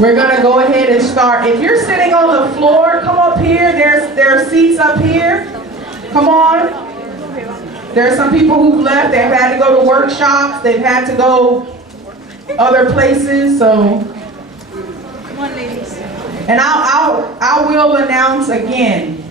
We're gonna go ahead and start. If you're sitting on the floor, come up here. There are seats up here. Come on. There are some people who've left. They've had to go to workshops. They've had to go other places. So, Come on, ladies. and I will announce again.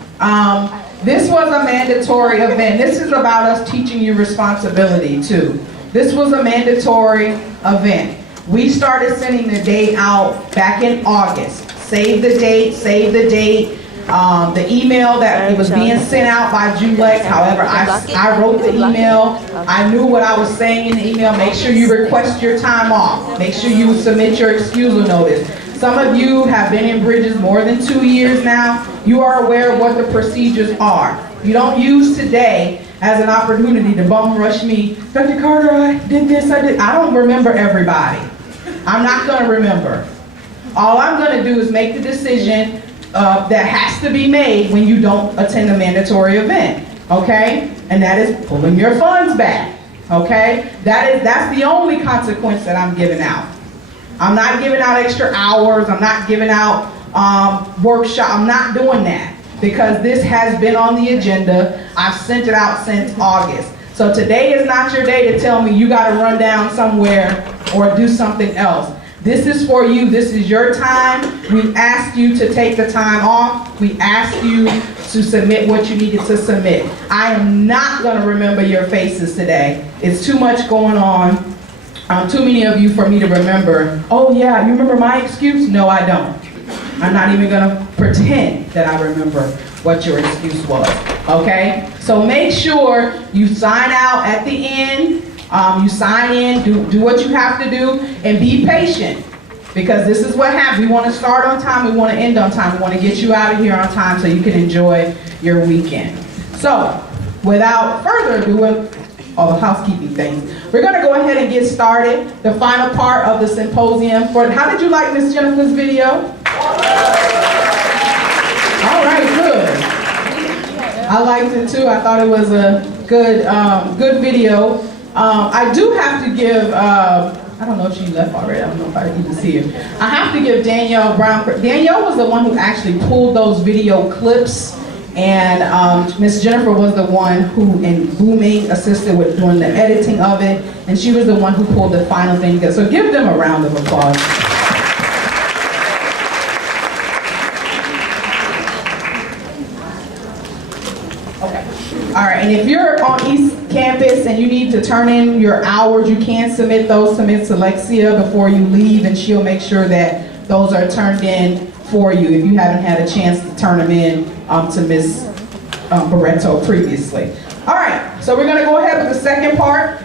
This was a mandatory event. This is about us teaching you responsibility too. This was a mandatory event. We started sending the date out back in August. Save the date, save the date. The email that it was being sent out by Julex, however, I wrote the email. I knew what I was saying in the email. Make sure you request your time off. Make sure you submit your excusal notice. Some of you have been in Bridges more than 2 years now. You are aware of what the procedures are. You don't use today as an opportunity to bum rush me. Dr. Carter, I did this, I did. I don't remember everybody. I'm not going to remember. All I'm going to do is make the decision that has to be made when you don't attend a mandatory event, okay? And that is pulling your funds back, okay? That's the only consequence that I'm giving out. I'm not giving out extra hours. I'm not giving out workshop. I'm not doing that because this has been on the agenda. I've sent it out since August. So today is not your day to tell me you got to run down somewhere or do something else. This is for you. This is your time. We asked you to take the time off. We asked you to submit what you needed to submit. I am not going to remember your faces today. It's too much going on. Too many of you for me to remember. Oh yeah, you remember my excuse? No, I don't. I'm not even going to pretend that I remember what your excuse was. Okay? So make sure you sign out at the end. You sign in, do what you have to do, and be patient. Because this is what happens. We want to start on time, we want to end on time. We want to get you out of here on time so you can enjoy your weekend. So, without further ado, all the housekeeping things, we're going to go ahead and get started. The final part of the symposium. How did you like Miss Jennifer's video? All right, good. I liked it too. I thought it was a good video. I do have to give, I don't know if she left already, I don't know if I even see her. I have to give Danielle Brown, Danielle was the one who actually pulled those video clips, and Miss Jennifer was the one who, in Booming, assisted with doing the editing of it, and she was the one who pulled the final thing together. So give them a round of applause. All right, and if you're on East Campus and you need to turn in your hours, you can submit those. Submit to Lexia before you leave, and she'll make sure that those are turned in for you if you haven't had a chance to turn them in to Ms. Barreto previously. All right, so we're going to go ahead with the second part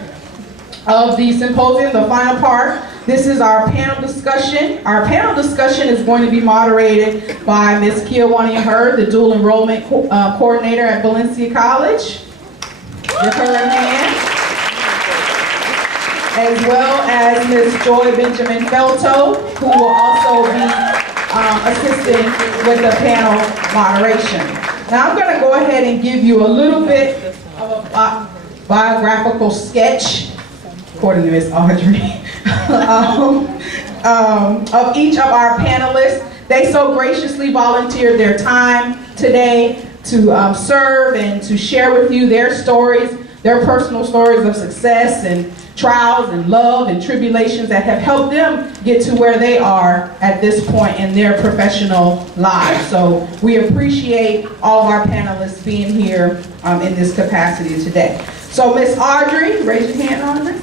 of the symposium, the final part. This is our panel discussion. Our panel discussion is going to be moderated by Ms. Kiawani Hurd, the dual enrollment coordinator at Valencia College. Give her a hand. As well as Ms. Joy Benjamin Felto, who will also be assisting with the panel moderation. Now I'm going to go ahead and give you a little bit of a biographical sketch, according to Ms. Audrey, of each of our panelists. They so graciously volunteered their time today to serve and to share with you their stories, their personal stories of success and trials and love and tribulations that have helped them get to where they are at this point in their professional lives. So we appreciate all of our panelists being here in this capacity today. So Miss Audrey, raise your hand, Audrey.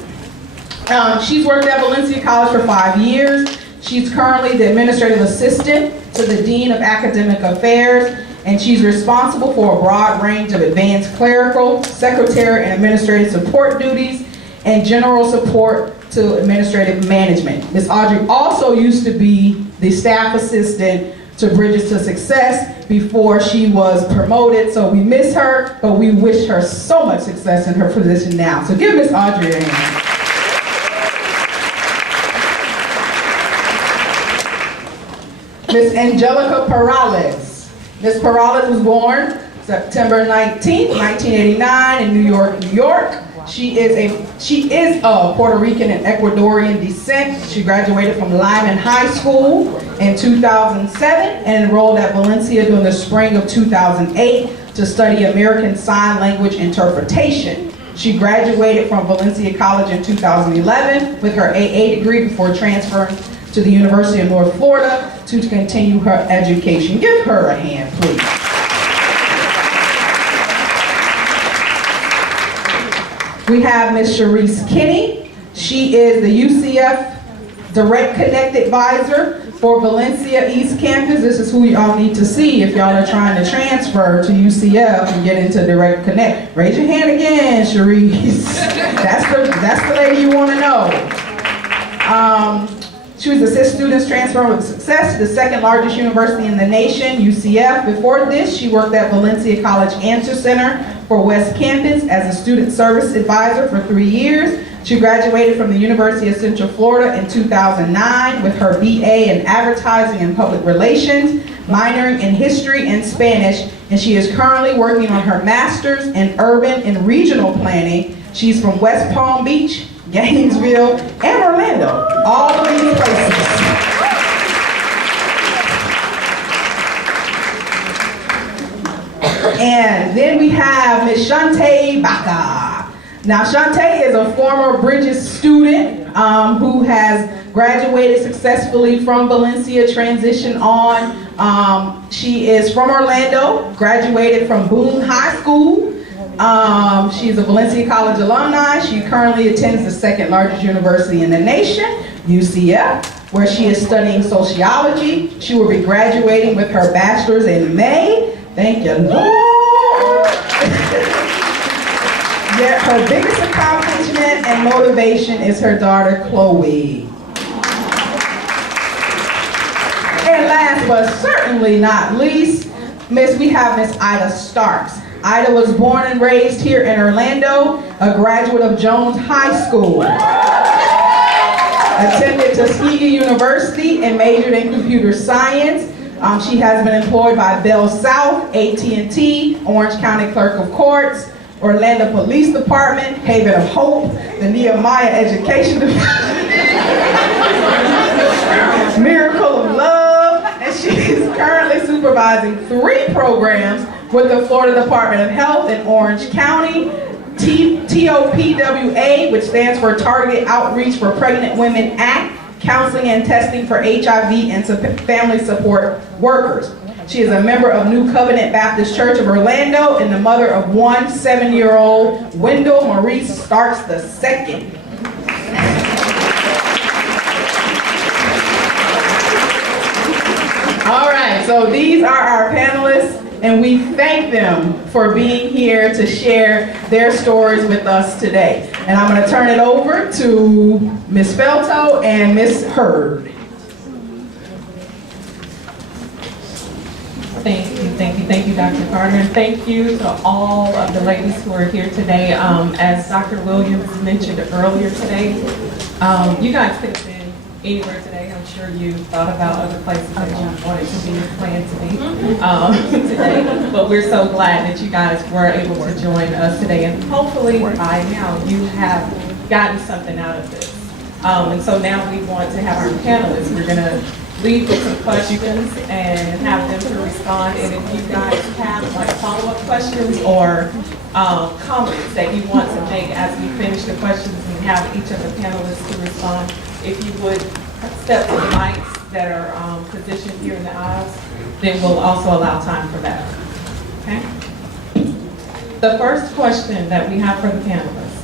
She's worked at Valencia College for 5 years. She's currently the administrative assistant to the Dean of Academic Affairs, and she's responsible for a broad range of advanced clerical, secretary, and administrative support duties, and general support to administrative management. Ms. Audrey also used to be the staff assistant to Bridges to Success before she was promoted, so we miss her, but we wish her so much success in her position now. So give Ms. Audrey a hand. Ms. Angelica Perales. Ms. Perales was born September 19th, 1989 in New York, New York. She is of Puerto Rican and Ecuadorian descent. She graduated from Lyman High School in 2007 and enrolled at Valencia during the spring of 2008 to study American Sign Language interpretation. She graduated from Valencia College in 2011 with her AA degree before transferring to the University of North Florida to continue her education. Give her a hand, please. We have Ms. Sharice Kinney. She is the UCF Direct Connect Advisor for Valencia East Campus. This is who y'all need to see if y'all are trying to transfer to UCF and get into Direct Connect. Raise your hand again, Sharice. That's the lady you want to know. She was assist students transferring with success to the second largest university in the nation, UCF. Before this, she worked at Valencia College Answer Center for West Campus as a student service advisor for 3 years. She graduated from the University of Central Florida in 2009 with her BA in Advertising and Public Relations, minoring in History and Spanish, and she is currently working on her master's in Urban and Regional Planning. She's from West Palm Beach, Gainesville, and Orlando, all of these places. And then we have Ms. Shantae Baca. Now, Shantae is a former Bridges student who has graduated successfully from Valencia, transitioned on. She is from Orlando, graduated from Boone High School. She's a Valencia College alumni. She currently attends the second largest university in the nation, UCF, where she is studying sociology. She will be graduating with her bachelor's in May. Thank you, Lord. Yet her biggest accomplishment and motivation is her daughter, Chloe. And last but certainly not least, we have Miss Ida Starks. Ida was born and raised here in Orlando, a graduate of Jones High School. Attended Tuskegee University and majored in computer science. She has been employed by Bell South, AT&T, Orange County Clerk of Courts, Orlando Police Department, Haven of Hope, the Nehemiah Education Department, Miracle of Love, and she is currently supervising 3 programs with the Florida Department of Health in Orange County, TOPWA, which stands for Targeted Outreach for Pregnant Women Act, Counseling and Testing for HIV and Family Support Workers. She is a member of New Covenant Baptist Church of Orlando and the mother of 1 7-year-old, Wendell Maurice Starks II. All right, so these are our panelists, and we thank them for being here to share their stories with us today. And I'm going to turn it over to Ms. Felto and Ms. Hurd. Thank you, Dr. Carter, and thank you to all of the ladies who are here today. As Dr. Williams mentioned earlier today, you guys could have been anywhere today. I'm sure you thought about other places that you wanted to be or planned to be today, but we're so glad that you guys were able to join us today, and hopefully by now you have gotten something out of this. And so now we want to have our panelists. We're going to lead with some questions and have them to respond. And if you guys have like follow-up questions or comments that you want to make as we finish the questions and have each of the panelists to respond, if you would step to the mics that are positioned here in the aisles, then we'll also allow time for that. Okay? The first question that we have for the panelists: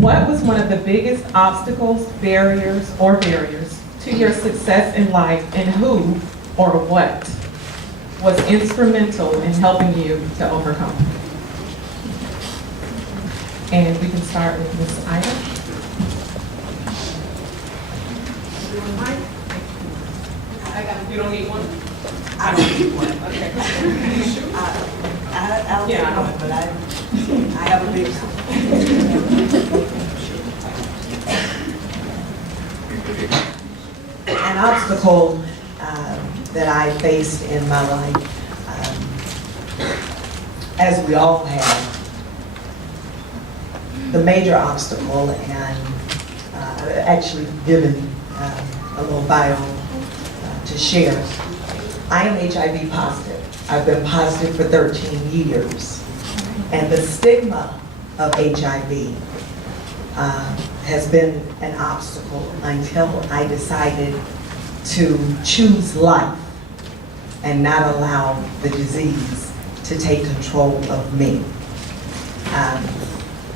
what was one of the biggest obstacles, barriers to your success in life, and who or what was instrumental in helping you to overcome? And we can start with Ms. Ida. You don't need one? I don't need one. Okay. I'll take one, but I have a big An obstacle that I faced in my life, as we all have, the major obstacle, and actually given a little bio to share. I am HIV positive. I've been positive for 13 years. And the stigma of HIV has been an obstacle until I decided to choose life and not allow the disease to take control of me.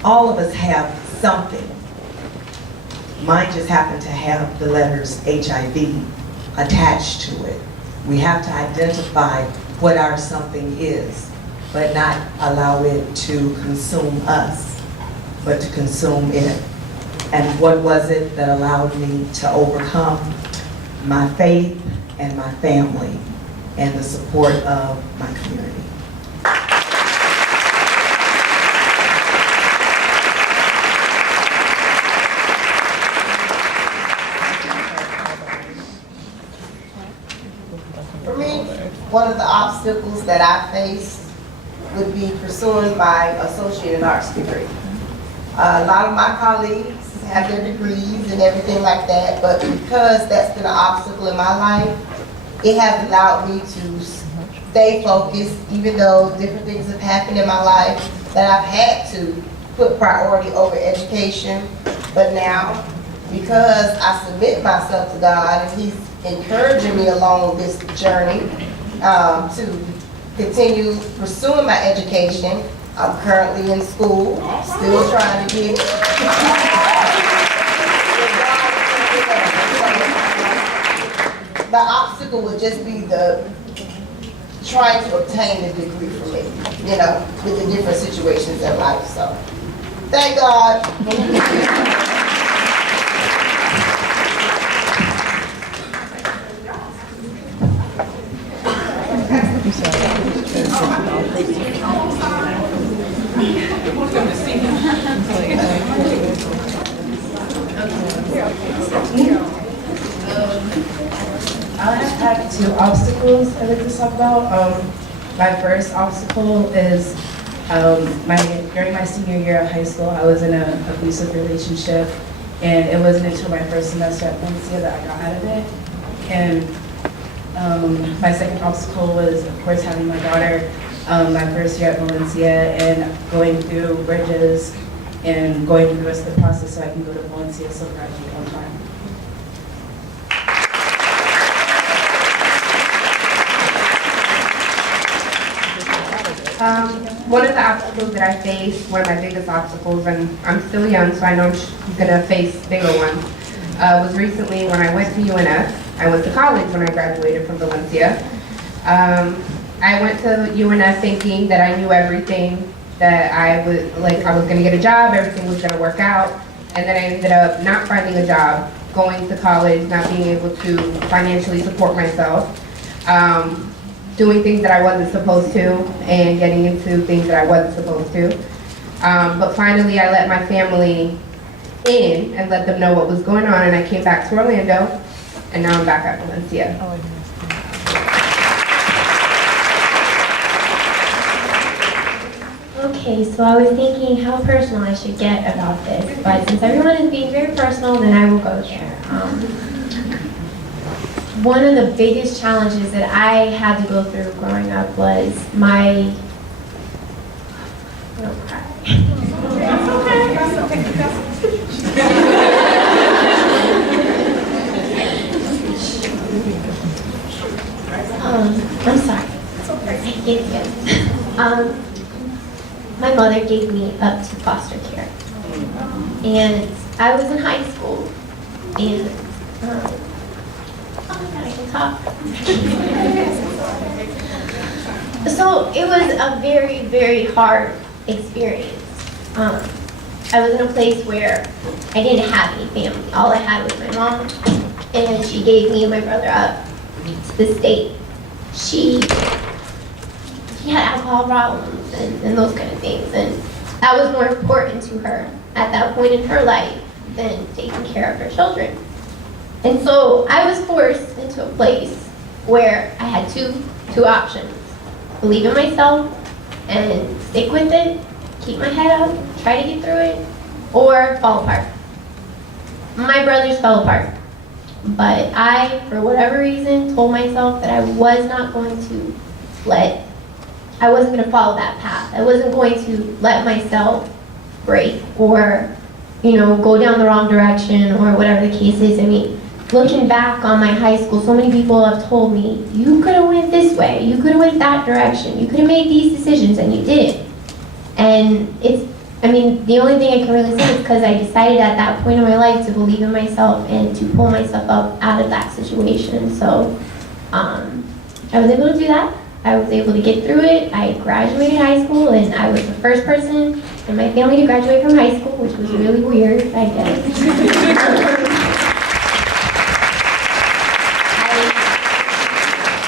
All of us have something. Mine just happened to have the letters HIV attached to it. We have to identify what our something is, but not allow it to consume us, but to consume it. And what was it that allowed me to overcome? My faith and my family and the support of my community. For me, one of the obstacles that I faced would be pursuing my associate in arts degree. A lot of my colleagues have their degrees and everything like that, but because that's been an obstacle in my life, it has allowed me to stay focused, even though different things have happened in my life that I've had to put priority over education. But now, because I submit myself to God and He's encouraging me along this journey to continue pursuing my education. I'm currently in school, still trying to get the obstacle would just be the trying to obtain a degree for me, you know, with the different situations in life. So, thank God. I have two obstacles I'd like to talk about. My first obstacle is during my senior year of high school, I was in an abusive relationship, and it wasn't until my first semester at Valencia that I got out of it. And my second obstacle was, of course, having my daughter my first year at Valencia and going through bridges and going through the rest of the process so I can go to Valencia so graduate on time. One of the obstacles that I faced, one of my biggest obstacles, and I'm still young, so I know I'm gonna face bigger ones, was recently when I went to UNF. I went to college when I graduated from Valencia. I went to UNF thinking that I knew everything, that I was gonna get a job, everything was gonna work out, and then I ended up not finding a job, going to college, not being able to financially support myself. Doing things that I wasn't supposed to and getting into things that I wasn't supposed to. But finally I let my family in and let them know what was going on, and I came back to Orlando, and now I'm back at Valencia. Okay, so I was thinking how personal I should get about this, but since everyone is being very personal, then I will go there. One of the biggest challenges that I had to go through growing up was my, don't cry. I'm sorry. It's okay. It's good. My mother gave me up to foster care, and I was in high school, and I can talk. So it was a very, very hard experience. I was in a place where I didn't have any family. All I had was my mom, and she gave me and my brother up to the state. She had alcohol problems and those kind of things, and that was more important to her at that point in her life than taking care of her children. And so I was forced into a place where I had two options: believe in myself and stick with it, keep my head up, try to get through it, or fall apart. My brothers fell apart. But I, for whatever reason, told myself that I was not going to I wasn't going to follow that path. I wasn't going to let myself break or, go down the wrong direction or whatever the case is. I mean, looking back on my high school, so many people have told me, you could have went this way, you could have went that direction, you could have made these decisions, and you didn't. And the only thing I can really say is because I decided at that point in my life to believe in myself and to pull myself up out of that situation. So I was able to do that. I was able to get through it. I graduated high school, and I was the first person in my family to graduate from high school, which was really weird, I guess.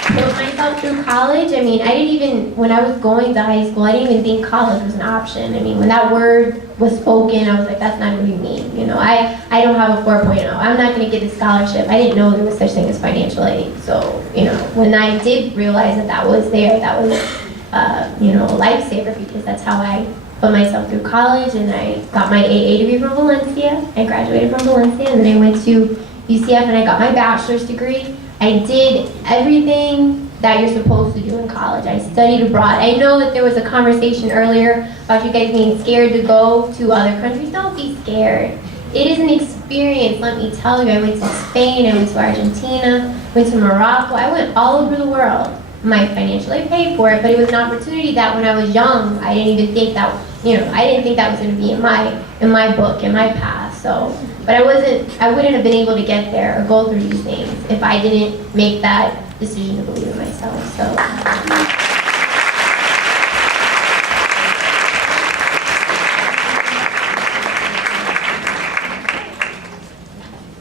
Put myself through college. I mean, when I was going to high school, I didn't even think college was an option. I mean, when that word was spoken, I was like, that's not what you mean. I don't have a 4.0. I'm not going to get a scholarship. I didn't know there was such thing as financial aid. So, when I did realize that was there, that was, a lifesaver, because that's how I put myself through college. And I got my AA degree from Valencia. I graduated from Valencia, and then I went to UCF and I got my bachelor's degree. I did everything that you're supposed to do in college. I studied abroad. I know that there was a conversation earlier about you guys being scared to go to other countries. Don't be scared. It is an experience, let me tell you. I went to Spain, I went to Argentina, went to Morocco. I went all over the world. My financial aid paid for it, but it was an opportunity that when I was young, I didn't even think that, I didn't think that was going to be in my book, in my path. So, but I wouldn't have been able to get there or go through these things if I didn't make that decision to believe in myself. So.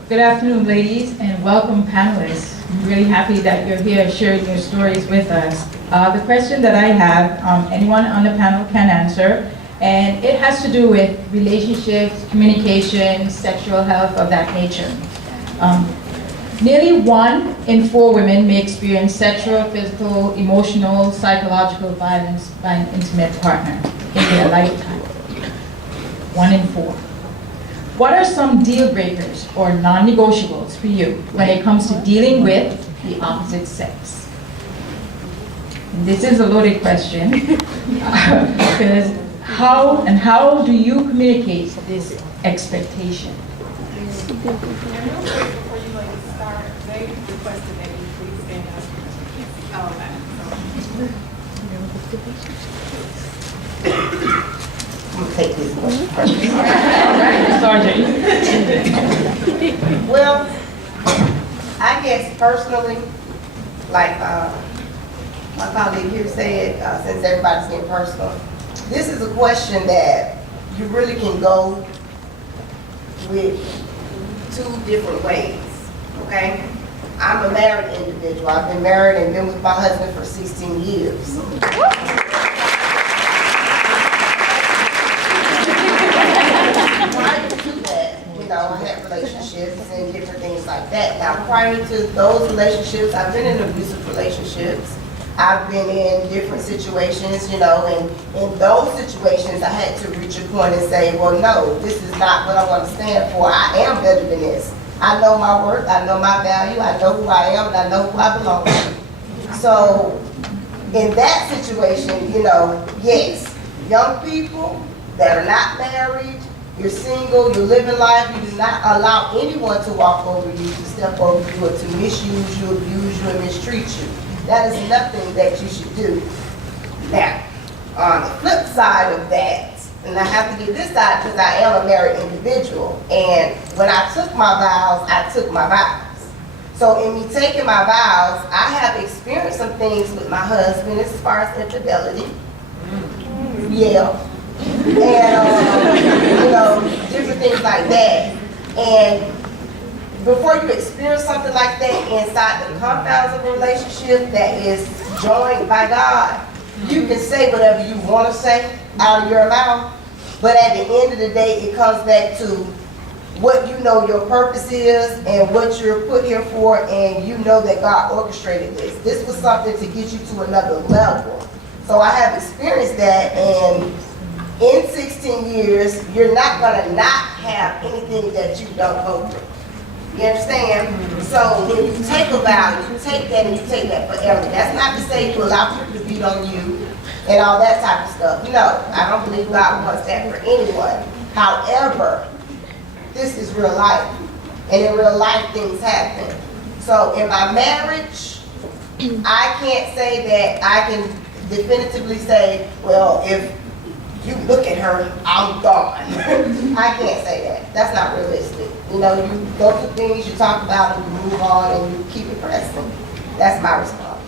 Good afternoon, ladies, and welcome, panelists. I'm really happy that you're here sharing your stories with us. The question that I have, anyone on the panel can answer, and it has to do with relationships, communication, sexual health of that nature. Nearly 1 in 4 women may experience sexual, physical, emotional, psychological violence by an intimate partner in their lifetime. 1 in 4. What are some deal breakers or non-negotiables for you when it comes to dealing with the opposite sex? And this is a loaded question because how do you communicate this expectation? Before you start, they requested that you please stand up. I'm gonna take this question first. Sergeant. Well, I guess personally, like my colleague here said, since everybody's getting personal, this is a question that you really can go with 2 different ways, okay? I'm a married individual. I've been married and been with my husband for 16 years. Prior to that, I had relationships and different things like that. Now, prior to those relationships, I've been in abusive relationships. I've been in different situations, and in those situations, I had to reach a point and say, well, no, this is not what I want to stand for. I am better than this. I know my worth, I know my value, I know who I am, and I know who I belong to. So, in that situation, yes, young people that are not married, you're single, you're living life, you do not allow anyone to walk over you, to step over you, or to misuse you, abuse you, and mistreat you. That is nothing that you should do. Now, on the flip side of that, and I have to give this side because I am a married individual, and when I took my vows, I took my vows. So in me taking my vows, I have experienced some things with my husband as far as infidelity. Yeah. And, different things like that. And before you experience something like that inside the confines of a relationship that is joined by God, you can say whatever you want to say out of your mouth, but at the end of the day, it comes back to what you know your purpose is and what you're put here for, and you know that God orchestrated this. This was something to get you to another level. So I have experienced that, and in 16 years, you're not going to not have anything that you don't go through. You understand? So when you take a vow, you take that and you take that forever. That's not to say you allow people to beat on you and all that type of stuff. No, I don't believe God wants that for anyone. However, this is real life. And in real life, things happen. So in my marriage, I can't say that I can definitively say, well, if you look at her, I'm gone. I can't say that. That's not realistic. You know, you go through things, you talk about it, you move on, and you keep it pressing. That's my response.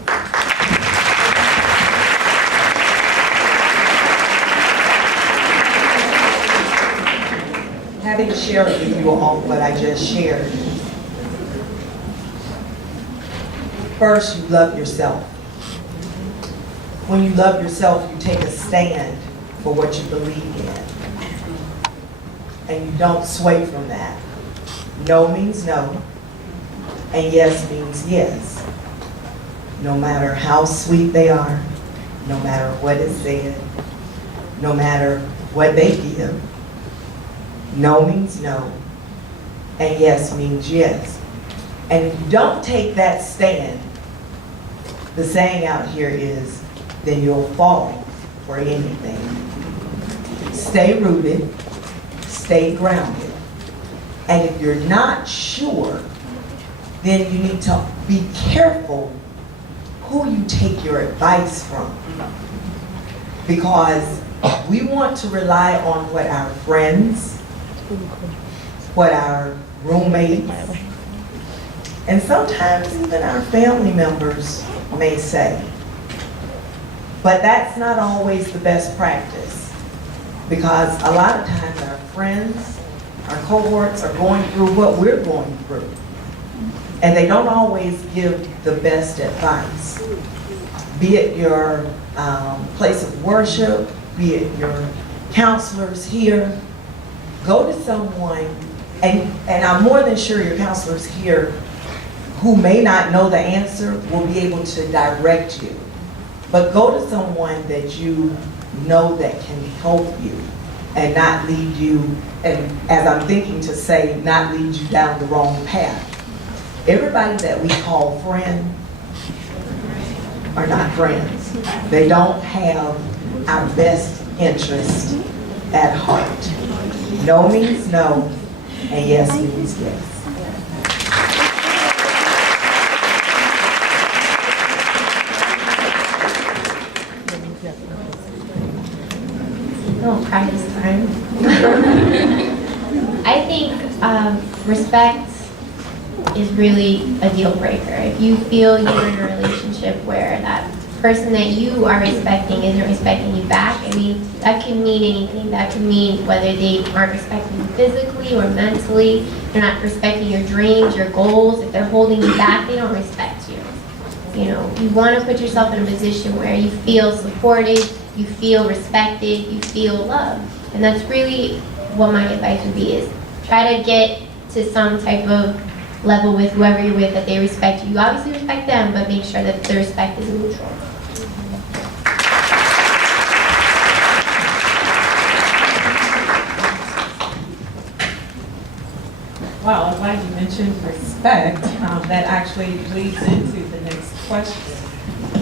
Having shared with you all what I just shared, first, you love yourself. When you love yourself, you take a stand for what you believe in. And you don't sway from that. No means no, and yes means yes. No matter how sweet they are, no matter what is said, no matter what they give, no means no, and yes means yes. And if you don't take that stand, the saying out here is, then you'll fall for anything. Stay rooted, stay grounded. And if you're not sure, then you need to be careful who you take your advice from. Because we want to rely on what our friends, what our roommates, and sometimes even our family members may say. But that's not always the best practice, because a lot of times our friends, our cohorts are going through what we're going through, and they don't always give the best advice. Be it your place of worship, be it your counselors here, go to someone, and I'm more than sure your counselors here who may not know the answer will be able to direct you. But go to someone that you know that can help you and not lead you, and as I'm thinking to say, not lead you down the wrong path. Everybody that we call friend are not friends. They don't have our best interest at heart. No means no, and yes means yes. Don't cry this time. I think respect is really a deal breaker. If you feel you're in a relationship where that person that you are respecting isn't respecting you back, I mean, that can mean anything. That can mean whether they aren't respecting you physically or mentally, they're not respecting your dreams, your goals. If they're holding you back, they don't respect you. You know, you want to put yourself in a position where you feel supported, you feel respected, you feel loved. And that's really what my advice would be, is try to get to some type of level with whoever you're with that they respect you. You obviously respect them, but make sure that the respect is mutual. Well, I'm glad you mentioned respect. That actually leads into the next question.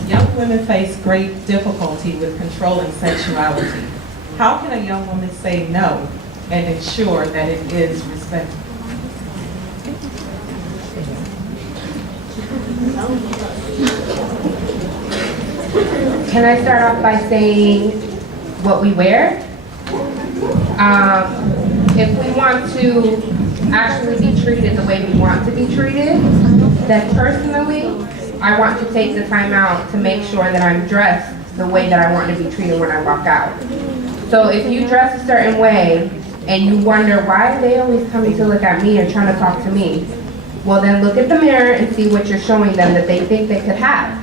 Young women face great difficulty with controlling sexuality. How can a young woman say no and ensure that it is respected? Can I start off by saying what we wear? If we want to actually be treated the way we want to be treated, then personally, I want to take the time out to make sure that I'm dressed the way that I want to be treated when I walk out. So if you dress a certain way and you wonder, why are they always coming to look at me and trying to talk to me? Well, then look at the mirror and see what you're showing them that they think they could have.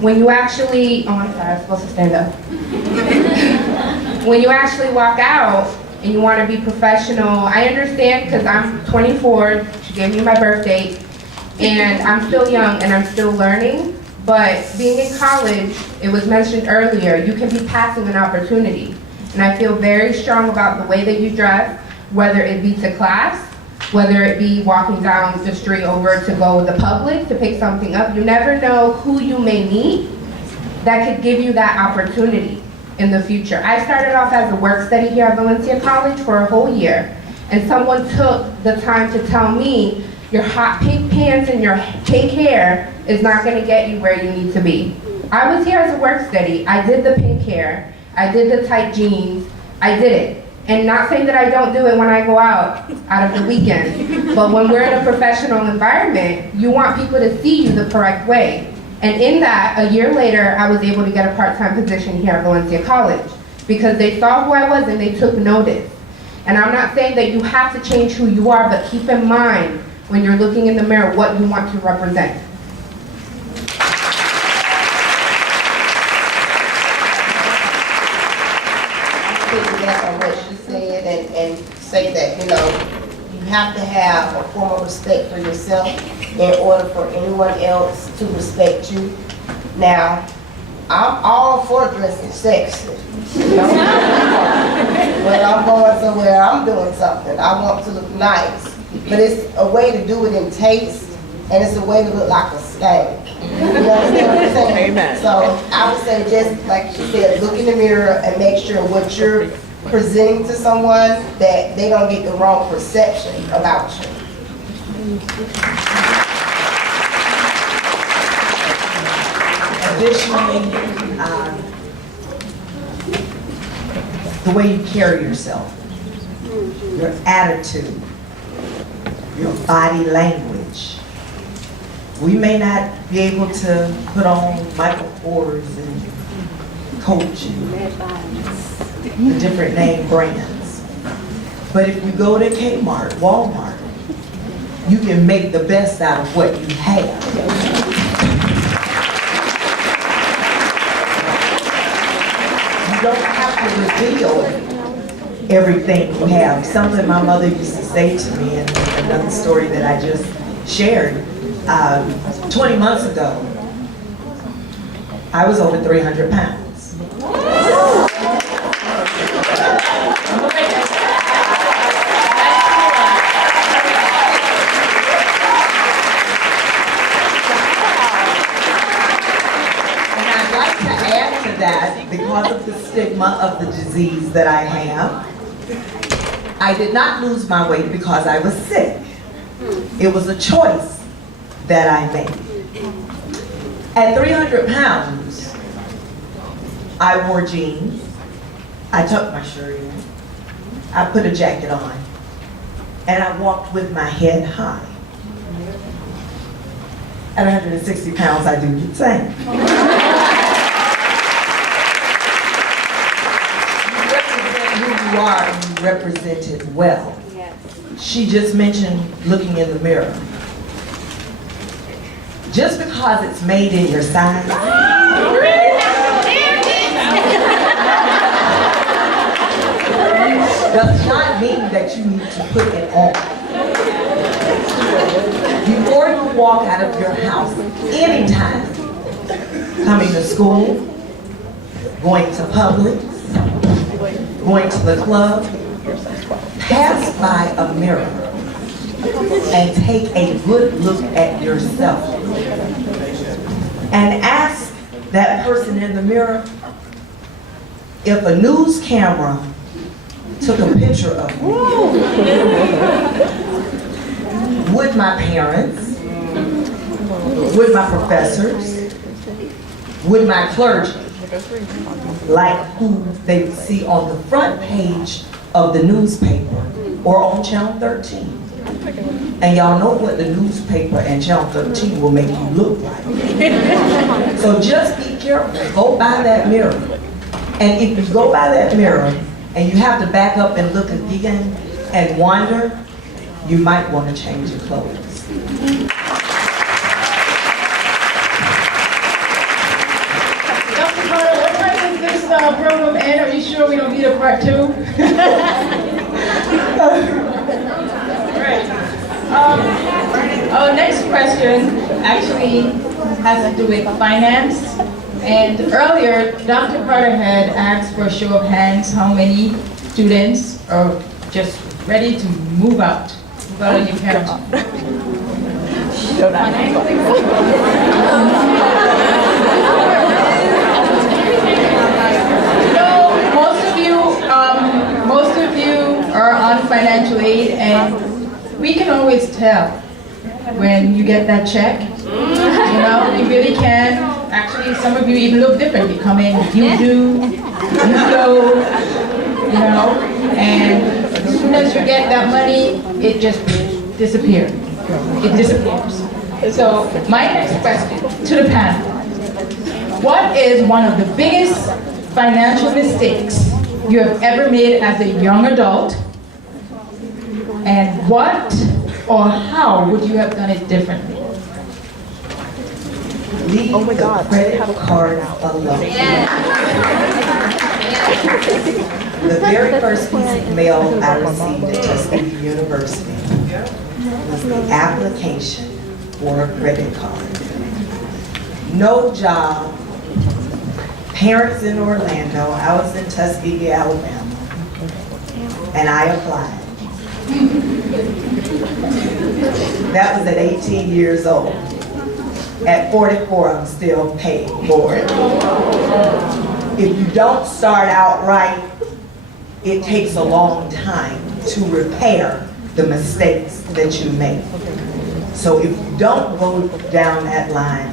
When you actually, oh, I'm sorry, I was supposed to stand up. When you actually walk out and you want to be professional, I understand, because I'm 24, she gave me my birth date, and I'm still young and I'm still learning, but being in college, it was mentioned earlier, you can be passing an opportunity. And I feel very strong about the way that you dress, whether it be to class, whether it be walking down the street over to go to the Publix to pick something up. You never know who you may meet that could give you that opportunity in the future. I started off as a work study here at Valencia College for a whole year, and someone took the time to tell me, your hot pink pants and your pink hair is not gonna get you where you need to be. I was here as a work study. I did the pink hair, I did the tight jeans, I did it. And not saying that I don't do it when I go out of the weekend, but when we're in a professional environment, you want people to see you the correct way. And in that, a year later, I was able to get a part-time position here at Valencia College because they saw who I was and they took notice. And I'm not saying that you have to change who you are, but keep in mind when you're looking in the mirror what you want to represent. Piggyback on what she said and say that, you know, you have to have a form of respect for yourself in order for anyone else to respect you. Now, I'm all for dressing sexy. You know? When I'm going somewhere, I'm doing something. I want to look nice. But it's a way to do it in taste, and it's a way to look like a skank. You understand what I'm saying? Amen. So I would say just like she said, look in the mirror and make sure what you're presenting to someone that they don't get the wrong perception about you. Additionally, the way you carry yourself, your attitude, your body language. We may not be able to put on Michael Kors and Coach and the different name brands. But if you go to Kmart, Walmart, you can make the best out of what you have. You don't have to reveal everything you have. Something my mother used to say to me, and another story that I just shared, 20 months ago, I was over 300 pounds. And I'd like to add to that, because of the stigma of the disease that I have, I did not lose my weight because I was sick. It was a choice that I made. At 300 pounds, I wore jeans, I tucked my shirt in, I put a jacket on, and I walked with my head high. At 160 pounds, I do the same. You represent who you are, and you represent it well. She just mentioned looking in the mirror. Just because it's made in your size, does not mean that you need to put it on. Before you walk out of your house, anytime, coming to school, going to Publix, going to the club, pass by a mirror and take a good look at yourself and ask that person in the mirror if a news camera took a picture of me, would my parents, would my professors, would my clergy like who they would see on the front page of the newspaper or on Channel 13? And y'all know what the newspaper and Channel 13 will make you look like. So just be careful. Go by that mirror. And if you go by that mirror and you have to back up and look again and wonder, you might want to change your clothes. Dr. Carter, what time is this program end? Are you sure we don't need a part 2? Our next question actually has to do with finance. And earlier, Dr. Carter had asked for a show of hands how many students are just ready to move out better than your parents. Most of you are on financial aid, and we can always tell when you get that check. You know, you really can. Actually, some of you even look different. You come in, you do, you know, and as soon as you get that money, it just disappears. It disappears. So, my next question to the panel. What is one of the biggest financial mistakes you have ever made as a young adult? And what or how would you have done it differently? Leave the credit card alone. The very first piece of mail I received at Tuskegee University was the application for a credit card. No job. Parents in Orlando. I was in Tuskegee, Alabama, and I applied. That was at 18 years old. At 44, I'm still paying for it. If you don't start out right, it takes a long time to repair the mistakes that you make. So if you don't go down that line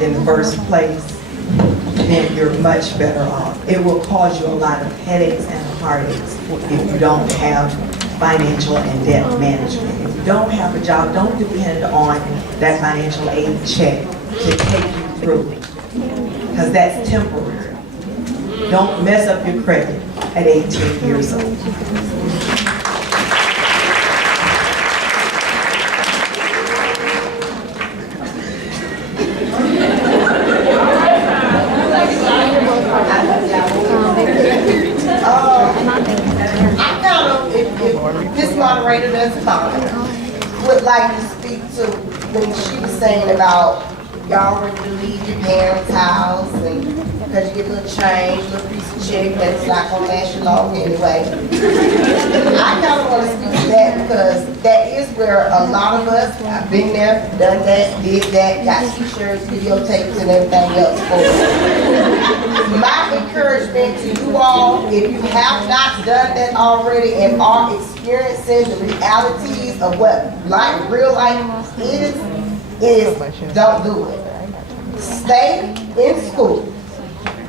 in the first place, then you're much better off. It will cause you a lot of headaches and heartaches if you don't have financial and debt management. If you don't have a job, don't depend on that financial aid check to take you through, because that's temporary. Don't mess up your credit at 18 years old. If this moderator doesn't mind, would like to speak to when she was saying about y'all ready to leave your parents' house and because you get a little change, a little piece of check that's not gonna last you long anyway. I kind of want to speak to that because that is where a lot of us, I've been there, done that, did that, got t-shirts, videotapes, and everything else for it. My encouragement to you all, if you have not done that already and are experiencing the realities of what real life is don't do it. Stay in school.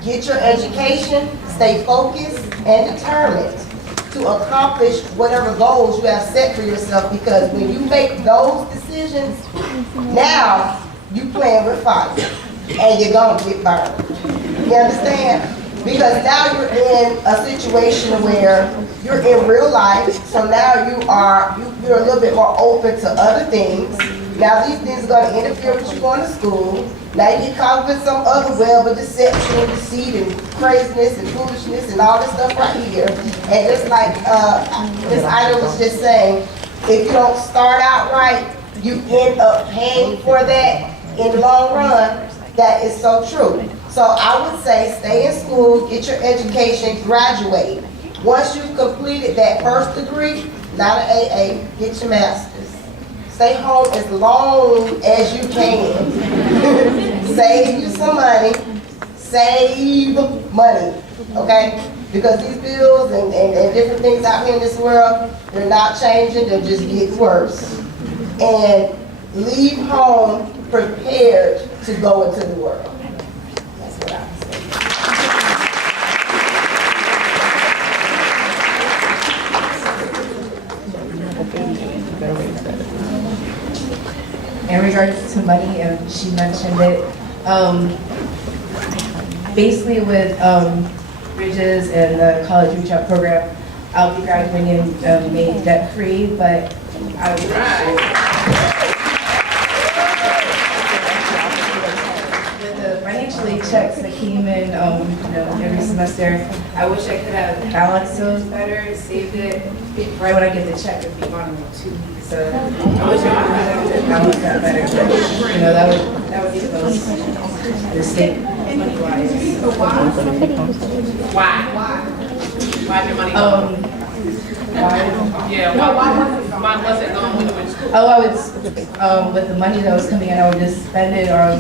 Get your education, stay focused and determined to accomplish whatever goals you have set for yourself, because when you make those decisions, now you playing with fire and you're gonna get burned. You understand? Because now you're in a situation where you're in real life, so now you're a little bit more open to other things. Now these things are gonna interfere with you going to school. Now you get caught up in some other web of deception and deceit and craziness and foolishness and all this stuff right here. And just like Ms. Ida was just saying, if you don't start out right, you end up paying for that in the long run. That is so true. So I would say stay in school, get your education, graduate. Once you've completed that first degree, not an AA, get your master's. Stay home as long as you can. Save you some money. Save money, okay? Because these bills and different things out here in this world, they're not changing, they're just getting worse. And leave home prepared to go into the world. That's what I would say. In regards to money, she mentioned it. Basically with Bridges and the College Reach Out program, I'll be graduating May debt-free, but I with the financial aid checks that came in every semester, I wish I could have balanced those better, saved it. Right when I get the check, it'd be gone in 2 weeks. So I wish I could have balanced that better. But, that would be the most mistake money-wise. Why? Why your money? Yeah, why was it gone when you went to school? Oh, I would, with the money that was coming in, I would just spend it on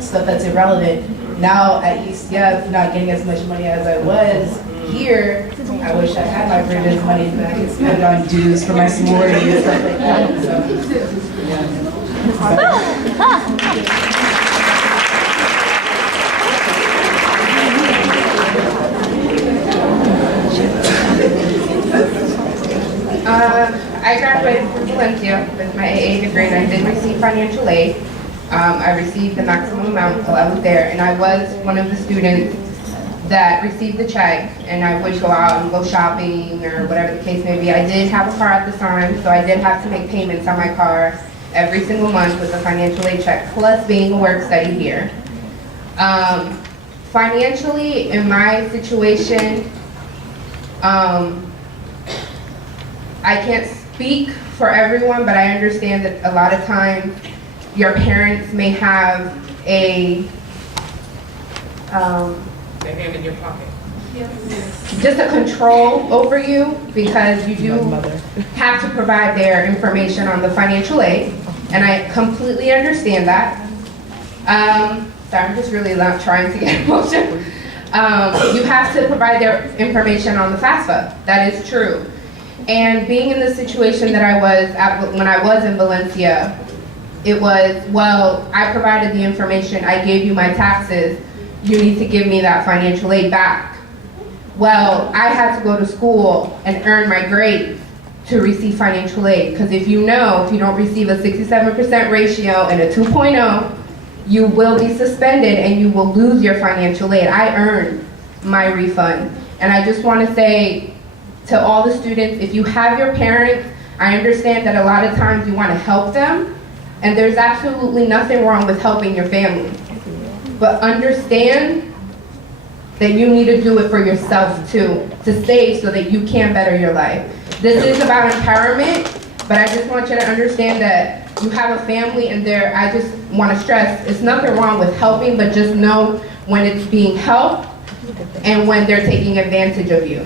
stuff that's irrelevant. Now at UCF, not getting as much money as I was here, I wish I had my previous money that I could spend on dues for my sorority and stuff like that. So, yeah. I graduated from Valencia with my AA degree and I did receive financial aid. I received the maximum amount while I was there, and I was one of the students that received the check, and I would go out and go shopping or whatever the case may be. I did have a car at the time, so I did have to make payments on my car every single month with a financial aid check, plus being a work study here. Financially, in my situation, I can't speak for everyone, but I understand that a lot of times your parents may have a Their hand in your pocket. just a control over you, because you do have to provide their information on the financial aid, and I completely understand that. Sorry, I'm just really not trying to get emotional. You have to provide their information on the FAFSA. That is true. And being in the situation that I was at when I was in Valencia, it was, well, I provided the information, I gave you my taxes, you need to give me that financial aid back. Well, I had to go to school and earn my grades to receive financial aid, because if you don't receive a 67% ratio and a 2.0, you will be suspended and you will lose your financial aid. I earned my refund. And I just want to say to all the students, if you have your parents, I understand that a lot of times you want to help them, and there's absolutely nothing wrong with helping your family. But understand that you need to do it for yourself too, to save so that you can better your life. This is about empowerment, but I just want you to understand that you have a family, and I just want to stress, it's nothing wrong with helping, but just know when it's being helped and when they're taking advantage of you.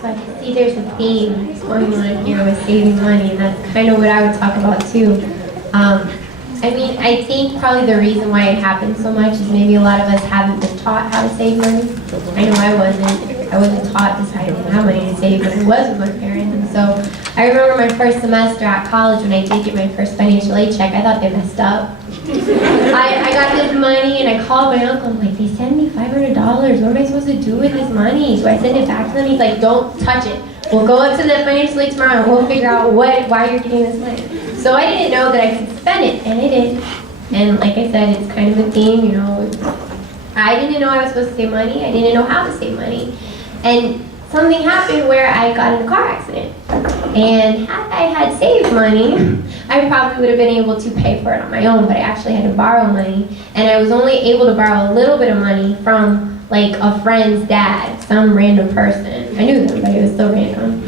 So I can see there's a theme going on here with saving money, and that's kind of what I would talk about too. I mean, I think probably the reason why it happens so much is maybe a lot of us haven't been taught how to save money. I know I wasn't taught this. I didn't have money to save, but I was with my parents. And so I remember my first semester at college when I did get my first financial aid check, I thought they messed up. I got this money and I called my uncle. I'm like, they sent me $500. What am I supposed to do with this money? Do I send it back to them? He's like, don't touch it. We'll go up to the financial aid tomorrow and we'll figure out why you're getting this money. So I didn't know that I could spend it, and I did. And like I said, it's kind of a theme, you know. I didn't know I was supposed to save money. I didn't know how to save money. And something happened where I got in a car accident. And had I had saved money, I probably would have been able to pay for it on my own, but I actually had to borrow money. And I was only able to borrow a little bit of money from like a friend's dad, some random person. I knew them, but it was still random.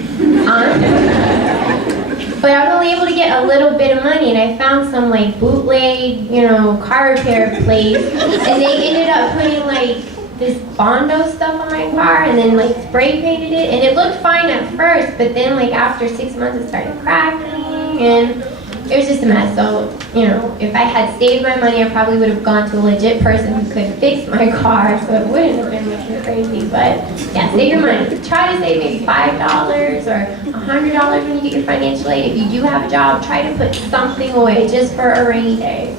But I was only able to get a little bit of money, and I found some like bootleg, you know, car repair place, and they ended up putting like this Bondo stuff on my car and then like spray painted it, and it looked fine at first, but then like after 6 months it started cracking and it was just a mess. So, you know, if I had saved my money, I probably would have gone to a legit person who could fix my car, so it wouldn't have been looking crazy. But yeah, save your money. Try to save maybe $5 or $100 when you get your financial aid. If you do have a job, try to put something away just for a rainy day.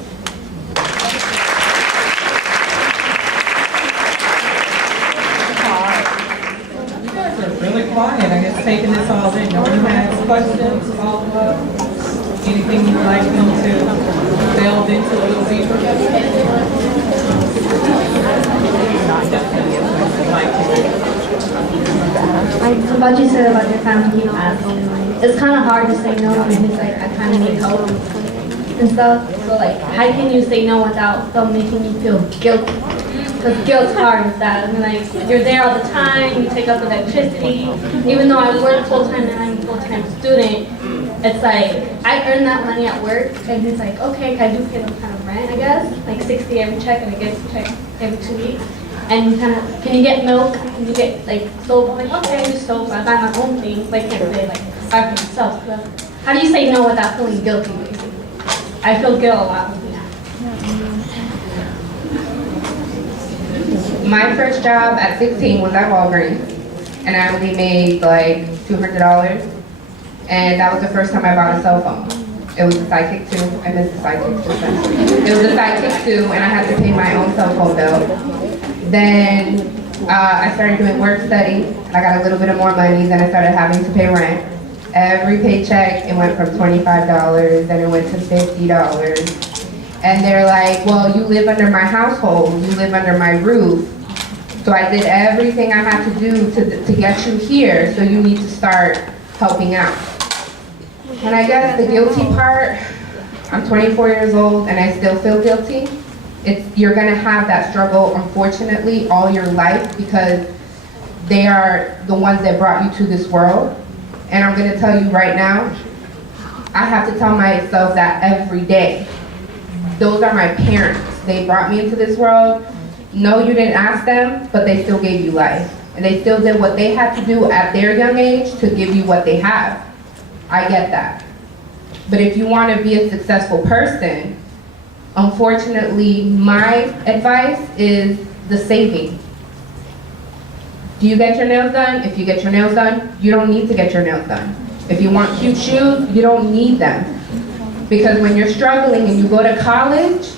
You guys are really quiet, I guess, taking this all in. No one has questions, follow-up, anything you'd like them to delve into a little deeper? Like what you said about your family, you know, it's kind of hard to say no when it's like I kind of need help and stuff. So like, how can you say no without them making you feel guilty? Because guilt's hard with that. I mean, like you're there all the time, you take up electricity. Even though I work full time and I'm a full-time student, it's like I earn that money at work, and it's like, okay, I do pay them kind of rent. rent, I guess, like 60 every check, and it gets checked every 2 weeks. And you kind of, can you get milk? Can you get like soap? I'm like, okay, I use soap. I buy my own things, like say, like buy for myself. But how do you say no without feeling guilty? Basically, I feel guilt a lot with that. My first job at 16 was at Walgreens, and I only made like $200. And that was the first time I bought a cell phone. It was a Sidekick 2. I missed the Sidekick 2. It was a Sidekick 2, and I had to pay my own cell phone bill. Then I started doing work study, and I got a little bit of more money. Then I started having to pay rent. Every paycheck, it went from $25, then it went to $50. And they're like, well, you live under my household, you live under my roof. So I did everything I had to do to get you here, so you need to start helping out. And I guess the guilty part, I'm 24 years old and I still feel guilty. You're gonna have that struggle, unfortunately, all your life because they are the ones that brought you to this world. And I'm gonna tell you right now, I have to tell myself that every day. Those are my parents. They brought me into this world. No, you didn't ask them, but they still gave you life. And they still did what they had to do at their young age to give you what they have. I get that. But if you want to be a successful person, unfortunately, my advice is the saving. Do you get your nails done? If you get your nails done, you don't need to get your nails done. If you want cute shoes, you don't need them. Because when you're struggling and you go to college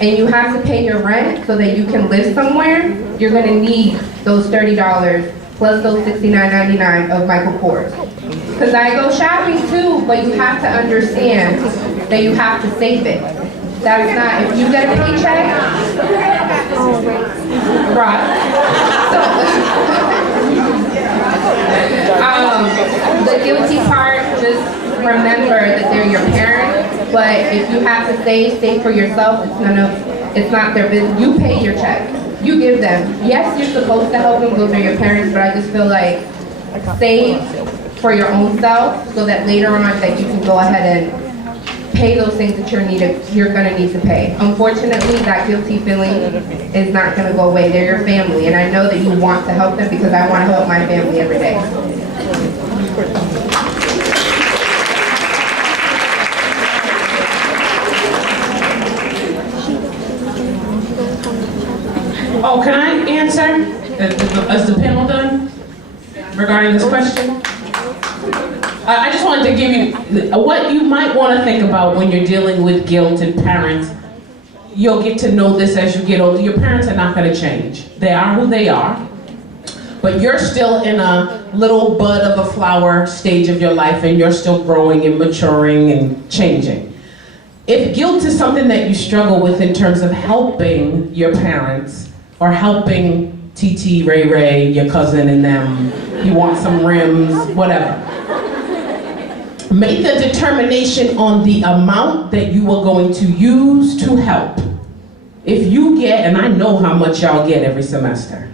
and you have to pay your rent so that you can live somewhere, you're going to need those $30 plus those $69.99 of Michael Kors. Because I go shopping too, but you have to understand that you have to save it. That's not, if you get a paycheck, right. So, the guilty part, just remember that they're your parents, but if you have to save for yourself. It's not their business. You pay your check. You give them. Yes, you're supposed to help them, those are your parents, but I just feel like save for your own self so that later on that you can go ahead and pay those things that you're gonna need to pay. Unfortunately, that guilty feeling is not gonna go away. They're your family, and I know that you want to help them because I want to help my family every day. Oh, can I answer? Is the panel done regarding this question? I just wanted to give you what you might want to think about when you're dealing with guilt and parents. You'll get to know this as you get older. Your parents are not going to change. They are who they are. But you're still in a little bud of a flower stage of your life, and you're still growing and maturing and changing. If guilt is something that you struggle with in terms of helping your parents, or helping TT, Ray Ray, your cousin and them, you want some rims, whatever. Make a determination on the amount that you are going to use to help. If you get, and I know how much y'all get every semester,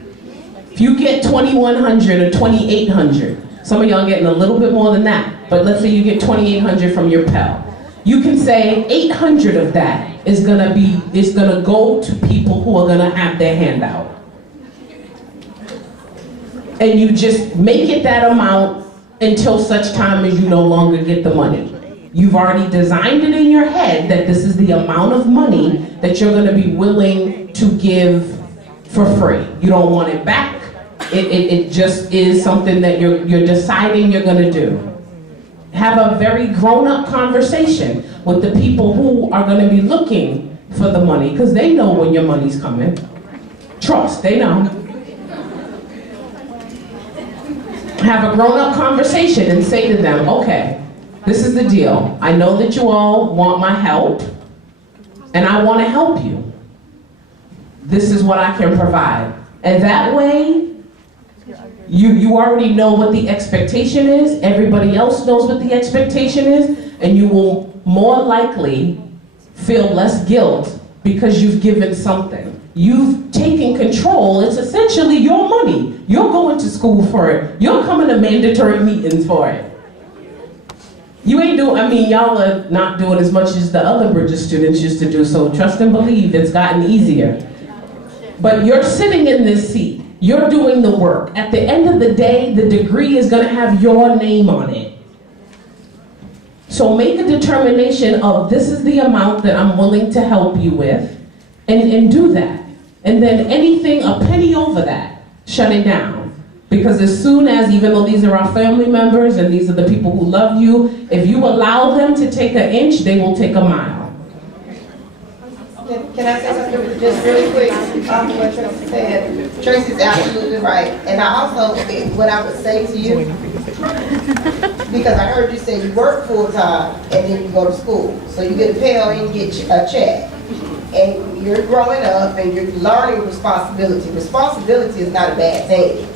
if you get $2,100 or $2,800, some of y'all getting a little bit more than that, but let's say you get $2,800 from your Pell. You can say 800 of that is gonna go to people who are gonna have their hand out. And you just make it that amount until such time as you no longer get the money. You've already designed it in your head that this is the amount of money that you're gonna be willing to give for free. You don't want it back. It just is something that you're deciding you're gonna do. Have a very grown-up conversation with the people who are going to be looking for the money, because they know when your money's coming. Trust, they know. Have a grown-up conversation and say to them, okay, this is the deal. I know that you all want my help, and I want to help you. This is what I can provide. And that way, you already know what the expectation is, everybody else knows what the expectation is, and you will more likely feel less guilt because you've given something. You've taken control. It's essentially your money. You're going to school for it. You're coming to mandatory meetings for it. You ain't doing, I mean, y'all are not doing as much as the other Bridges students used to do, so trust and believe it's gotten easier. But you're sitting in this seat, you're doing the work. At the end of the day, the degree is gonna have your name on it. So make a determination of this is the amount that I'm willing to help you with, and do that. And then anything, a penny over that, shut it down. Because as soon as, even though these are our family members and these are the people who love you, if you allow them to take an inch, they will take a mile. Can I say something just really quick? What Tracy said, Tracy's absolutely right. And I also, what I would say to you, because I heard you say you work full-time and then you go to school. So you get a pay and you get a check. And you're growing up and you're learning responsibility. Responsibility is not a bad thing.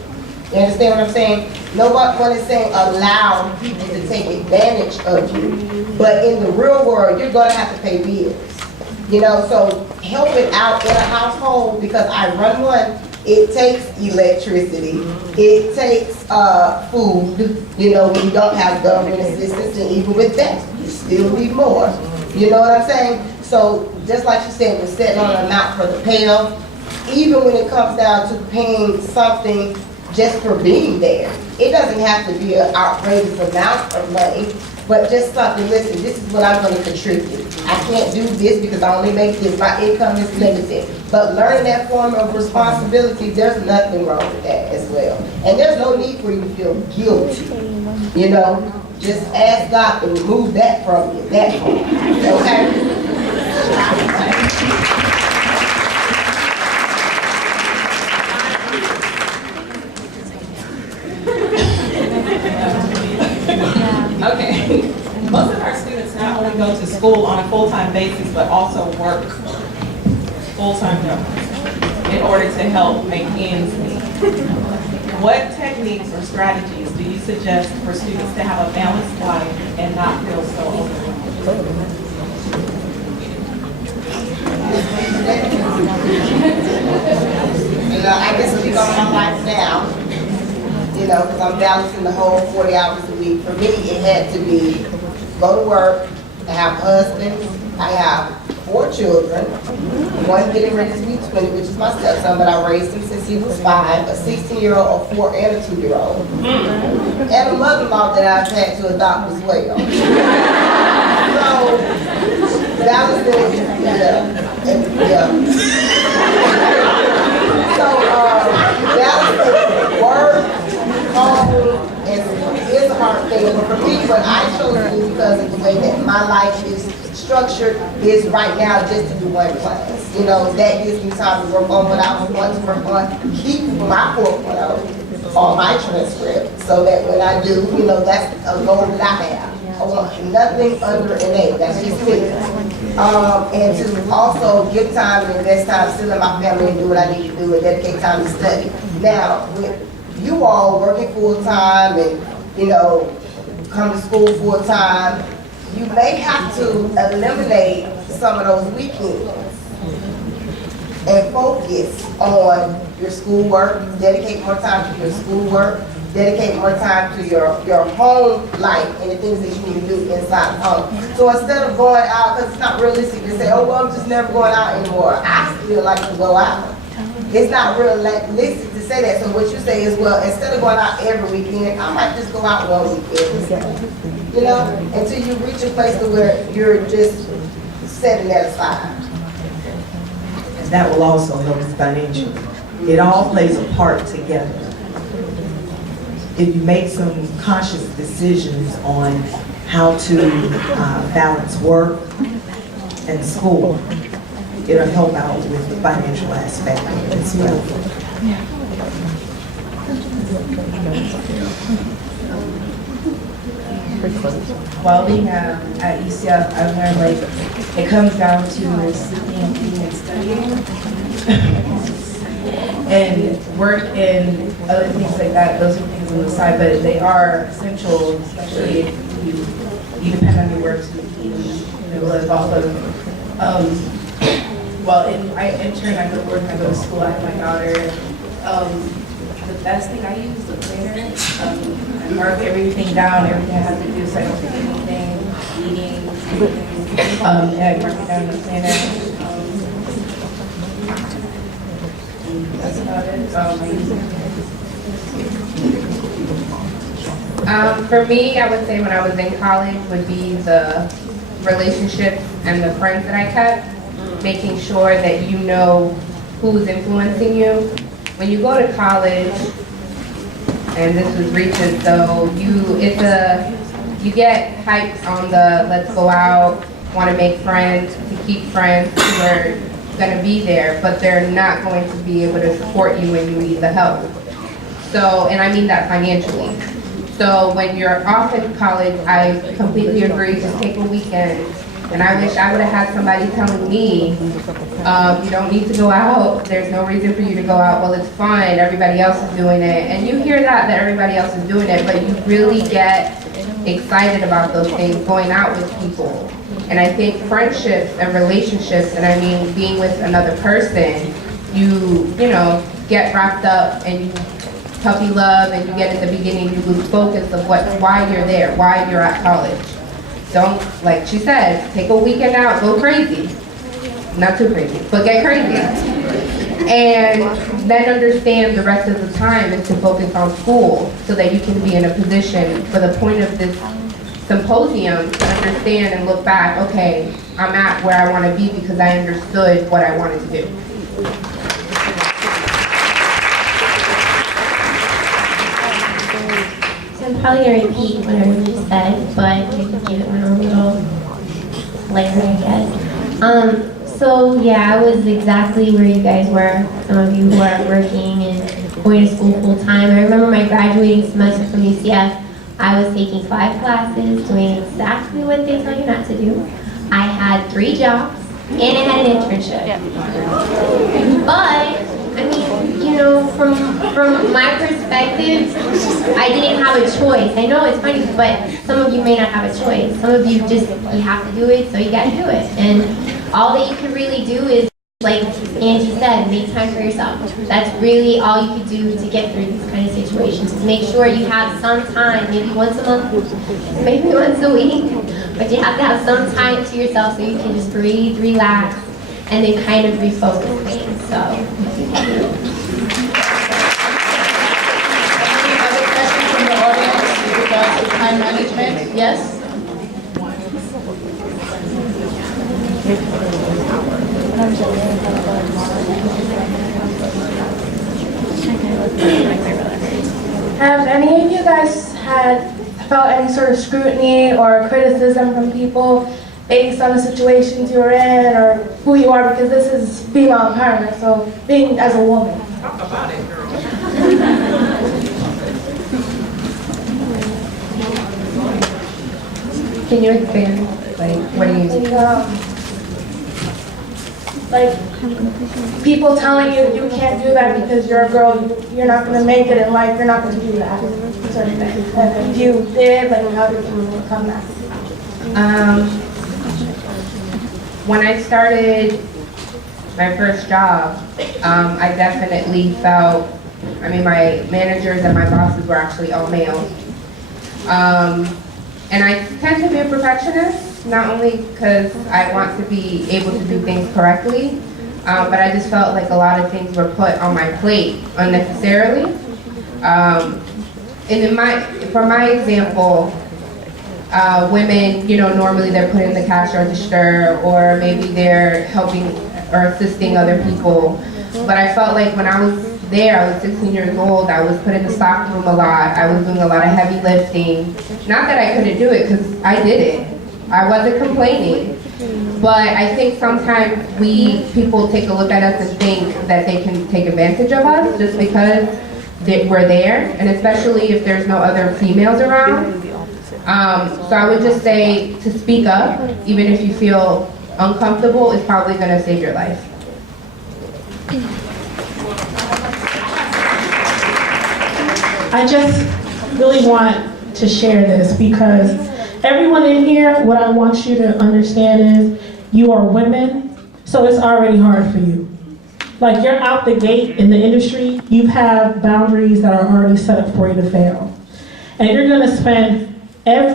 You understand what I'm saying? No one is saying allow people to take advantage of you. But in the real world, you're gonna have to pay bills. You know, so helping out in a household, because I run one, it takes electricity, it takes food, you know, when you don't have government assistance, and even with that, you still need more. You know what I'm saying? So just like you said, we're setting on an amount for the payoff, even when it comes down to paying something just for being there. It doesn't have to be an outrageous amount of money, but just something, listen, this is what I'm gonna contribute. I can't do this because I only make this, my income is limited. But learning that form of responsibility, there's nothing wrong with that as well. And there's no need for you to feel guilty, you know? Just ask God to remove that from you, that part, okay? Okay. Most of our students not only go to school on a full-time basis, but also work full-time jobs in order to help make ends meet. What techniques or strategies do you suggest for students to have a balanced life and not feel so overwhelmed? You know, I can speak on my life now, you know, because I'm balancing the whole 40 hours a week. For me, it had to be go to work, I have a husband, I have 4 children, one getting ready to be 20, which is my stepson, but I raised him since he was 5, a 16-year-old, a 4, and a 2-year-old. And a mother-in-law that I've had to adopt as well. So, balancing, So, balancing work, home, and is a hard thing. But for me, what I chose to do because of the way that my life is structured is right now just to do one class. You know, that gives me time to work on what I want to work on, keep my 4.0 on my transcript, so that when I do, you know, that's a goal that I have. I want nothing under an 8, that's just me. And to also give time and invest time still in my family and do what I need to do and dedicate time to study. Now, with you all working full-time and, you know, come to school full-time, you may have to eliminate some of those weekends and focus on your schoolwork, dedicate more time to your schoolwork, dedicate more time to your home life and the things that you need to do inside the home. So instead of going out, because it's not realistic to say, oh, well, I'm just never going out anymore. I still like to go out. It's not realistic to say that. So what you say is, well, instead of going out every weekend, I might just go out one weekend. You know, until you reach a place to where you're just setting that aside. And that will also help us financially. It all plays a part together. If you make some conscious decisions on how to balance work and school, it'll help out with the financial aspect of it as well. While being at ECF, I've learned like it comes down to sleeping, eating, and studying, and work and other things like that. Those are things on the side, but they are essential, especially if you depend on your work to live off of. I intern, I go to work, I go to school, I have my daughter. The best thing I use is a planner. I mark everything down, everything I have to do, so I don't forget anything. meetings? Yeah, I mark it down in the planner. That's about it. For me, I would say when I was in college would be the relationships and the friends that I kept, making sure that you know who's influencing you. When you go to college, and this was recent, so you get hyped on the let's go out, want to make friends, to keep friends who are going to be there, but they're not going to be able to support you when you need the help. So, and I mean that financially. So when you're off at college, I completely agree, just take a weekend. And I wish I would have had somebody telling me, you don't need to go out, there's no reason for you to go out, well, it's fine, everybody else is doing it. And you hear that everybody else is doing it, but you really get excited about those things, going out with people. And I think friendships and relationships, and I mean being with another person, you know, get wrapped up and you puppy love, and you get at the beginning, you lose focus of why you're there, why you're at college. Don't, like she said, take a weekend out, go crazy. Not too crazy, but get crazy. And then understand the rest of the time is to focus on school so that you can be in a position for the point of this symposium to understand and look back, okay, I'm at where I want to be because I understood what I wanted to do. So I'm probably gonna repeat what everyone just said, but I can give it my own little flavor, I guess. So yeah, I was exactly where you guys were. Some of you who are working and going to school full time. I remember my graduating semester from UCF. I was taking 5 classes, doing exactly what they tell you not to do. I had 3 jobs, and I had an internship. But I mean, you know, from my perspective, I didn't have a choice. I know it's funny, but some of you may not have a choice. Some of you you have to do it, so you gotta do it. And all that you can really do is, like Angie said, make time for yourself. That's really all you can do to get through these kind of situations. Make sure you have some time, maybe once a month, maybe once a week, but you have to have some time to yourself so you can just breathe, relax, and then kind of refocus things. So. Any other questions from the audience with regards to time management? Yes? Have any of you guys felt any sort of scrutiny or criticism from people based on the situations you're in or who you are? Because this is female empowerment, so being as a woman. Talk about it, girl. Can you expand? Like, what do you Like, people telling you you can't do that because you're a girl, you're not going to make it in life, you're not going to do that, sort of thing. And if you did, like, how did you overcome that? When I started my first job, I definitely felt, I mean, my managers and my bosses were actually all male. And I tend to be a perfectionist, not only because I want to be able to do things correctly, but I just felt like a lot of things were put on my plate unnecessarily. And for my example, women, you know, normally they're put in the cash register, or maybe they're helping or assisting other people. But I felt like when I was there, I was 16 years old, I was put in the stock room a lot, I was doing a lot of heavy lifting. Not that I couldn't do it, because I did it. I wasn't complaining. But I think sometimes people take a look at us and think that they can take advantage of us just because we're there, and especially if there's no other females around. So I would just say to speak up, even if you feel uncomfortable, is probably going to save your life. I just really want to share this because everyone in here, what I want you to understand is you are women, so it's already hard for you. Like, you're out the gate in the industry, you have boundaries that are already set up for you to fail. And you're gonna spend and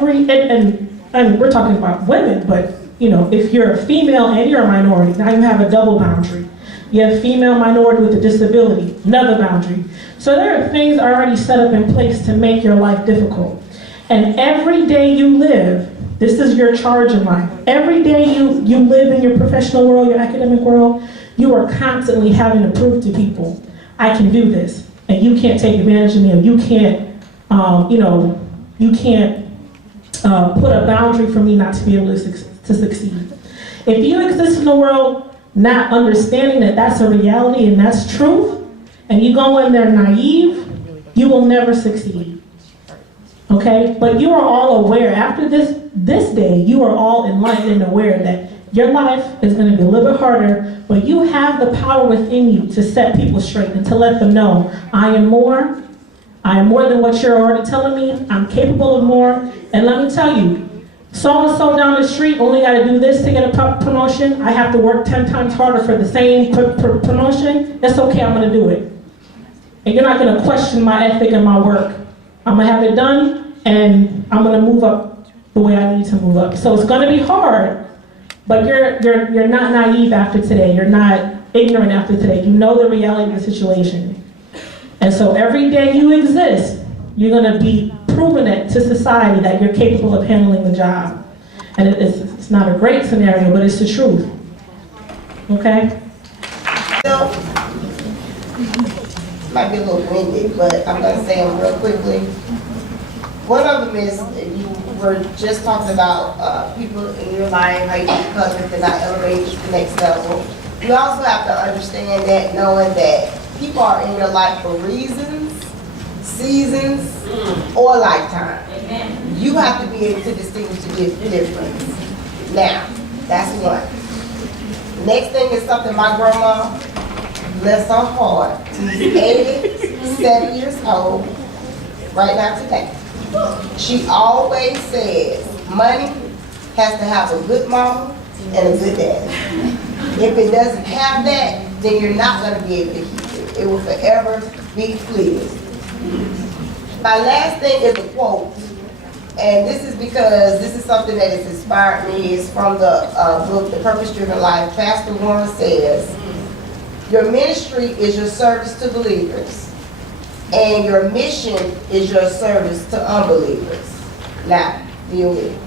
and we're talking about women, but if you're a female and you're a minority, now you have a double boundary. You have female minority with a disability, another boundary. So there are things already set up in place to make your life difficult. And every day you live, this is your charge in life. Every day you live in your professional world, your academic world, you are constantly having to prove to people, I can do this, and you can't take advantage of me, or you can't, you can't put a boundary for me not to be able to succeed. If you exist in the world not understanding that that's a reality and that's truth, and you go in there naive, you will never succeed. Okay? But you are all aware, after this day, you are all enlightened and aware that your life is going to be a little bit harder, but you have the power within you to set people straight and to let them know, I am more than what you're already telling me, I'm capable of more, and let me tell you, so-and-so down the street only got to do this to get a promotion, I have to work 10 times harder for the same promotion, it's okay, I'm going to do it. And you're not going to question my ethic and my work. I'm going to have it done, and I'm going to move up the way I need to move up. So it's going to be hard, but you're not naive after today. You're not ignorant after today. You know the reality of the situation. And so every day you exist, you're going to be proving it to society that you're capable of handling the job. And it's not a great scenario, but it's the truth. Okay? So, might be a little winded, but I'm going to say them real quickly. One of them is, you were just talking about people in your life, how you because if they're not elevated to the next level. You also have to understand that, knowing that people are in your life for reasons, seasons, or lifetime. You have to be able to distinguish the difference. Now, that's one. Next thing is something my grandma, bless her heart, she's 87 years old right now today. She always says money has to have a good mama and a good daddy. If it doesn't have that, then you're not going to be able to keep it. It will forever be fleeting. My last thing is a quote, and this is because this is something that has inspired me. It's from the book, The Purpose-Driven Life. Pastor Warren says, your ministry is your service to believers, and your mission is your service to unbelievers. Now, deal with it.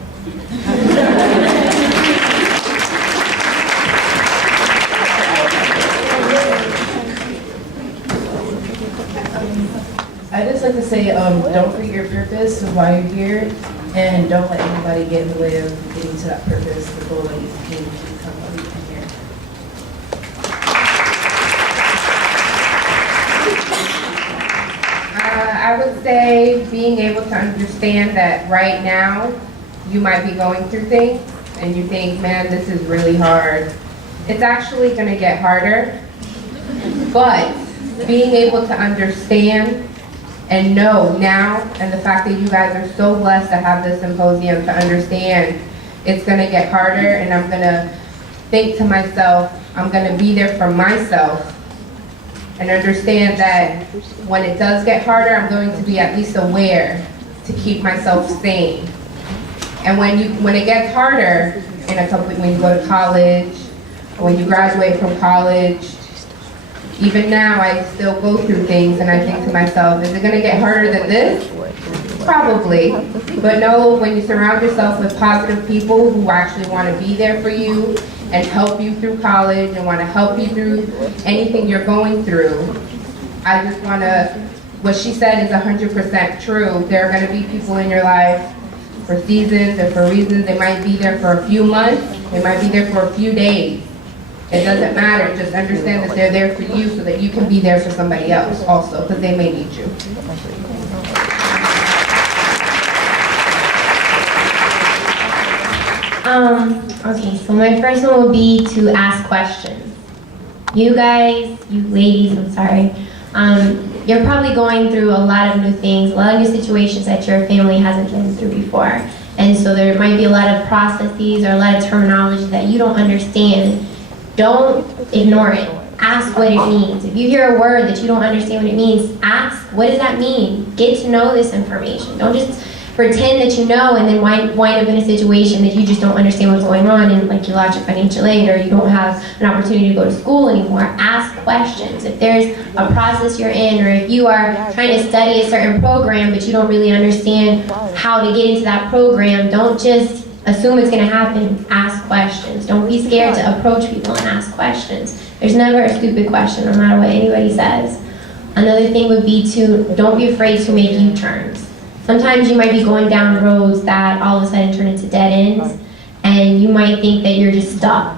I just like to say, don't forget your purpose of why you're here, and don't let anybody get in the way of getting to that purpose, the goal that you came to come here. I would say being able to understand that right now you might be going through things and you think, man, this is really hard. It's actually going to get harder, but being able to understand and know now, and the fact that you guys are so blessed to have this symposium to understand it's going to get harder, and I'm going to think to myself, I'm going to be there for myself and understand that when it does get harder, I'm going to be at least aware to keep myself sane. And when it gets harder, when you go to college, or when you graduate from college, even now I still go through things and I think to myself, is it gonna get harder than this? Probably, but no, when you surround yourself with positive people who actually wanna be there for you and help you through college and wanna help you through anything you're going through, I just wanna, what she said is 100% true. There are gonna be people in your life for seasons and for reasons. They might be there for a few months, they might be there for a few days. It doesn't matter, just understand that they're there for you so that you can be there for somebody else also, because they may need you. Okay, so my first one will be to ask questions. You guys, you ladies, I'm sorry, you're probably going through a lot of new things, a lot of new situations that your family hasn't been through before. And so there might be a lot of processes or a lot of terminology that you don't understand. Don't ignore it. Ask what it means. If you hear a word that you don't understand what it means, ask, what does that mean? Get to know this information. Don't just pretend that you know and then wind up in a situation that you just don't understand what's going on, and like you lost your financial aid or you don't have an opportunity to go to school anymore. Ask questions. If there's a process you're in, or if you are trying to study a certain program but you don't really understand how to get into that program, don't just assume it's going to happen. Ask questions. Don't be scared to approach people and ask questions. There's never a stupid question, no matter what anybody says. Another thing would be to, don't be afraid to make U-turns. Sometimes you might be going down roads that all of a sudden turn into dead ends, and you might think that you're just stuck.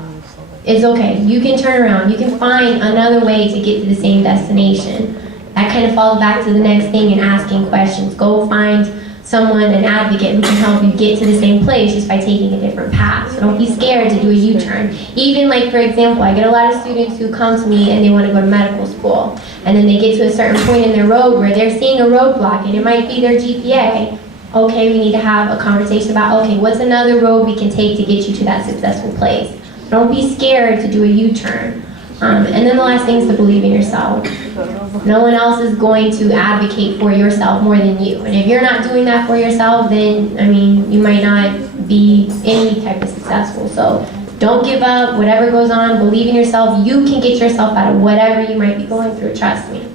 It's okay. You can turn around. You can find another way to get to the same destination. That kind of falls back to the next thing in asking questions. Go find someone, an advocate, who can help you get to the same place just by taking a different path. So don't be scared to do a U-turn. Even like, for example, I get a lot of students who come to me and they want to go to medical school. And then they get to a certain point in their road where they're seeing a roadblock, and it might be their GPA. Okay, we need to have a conversation about, okay, what's another road we can take to get you to that successful place? Don't be scared to do a U-turn. And then the last thing is to believe in yourself. No one else is going to advocate for yourself more than you. And if you're not doing that for yourself, then, I mean, you might not be any type of successful. So don't give up. Whatever goes on, believe in yourself. You can get yourself out of whatever you might be going through. Trust me.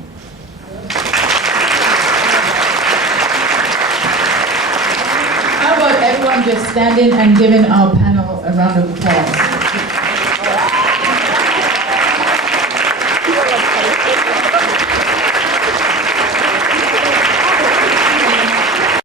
How about everyone just standing and giving our panel a round of applause?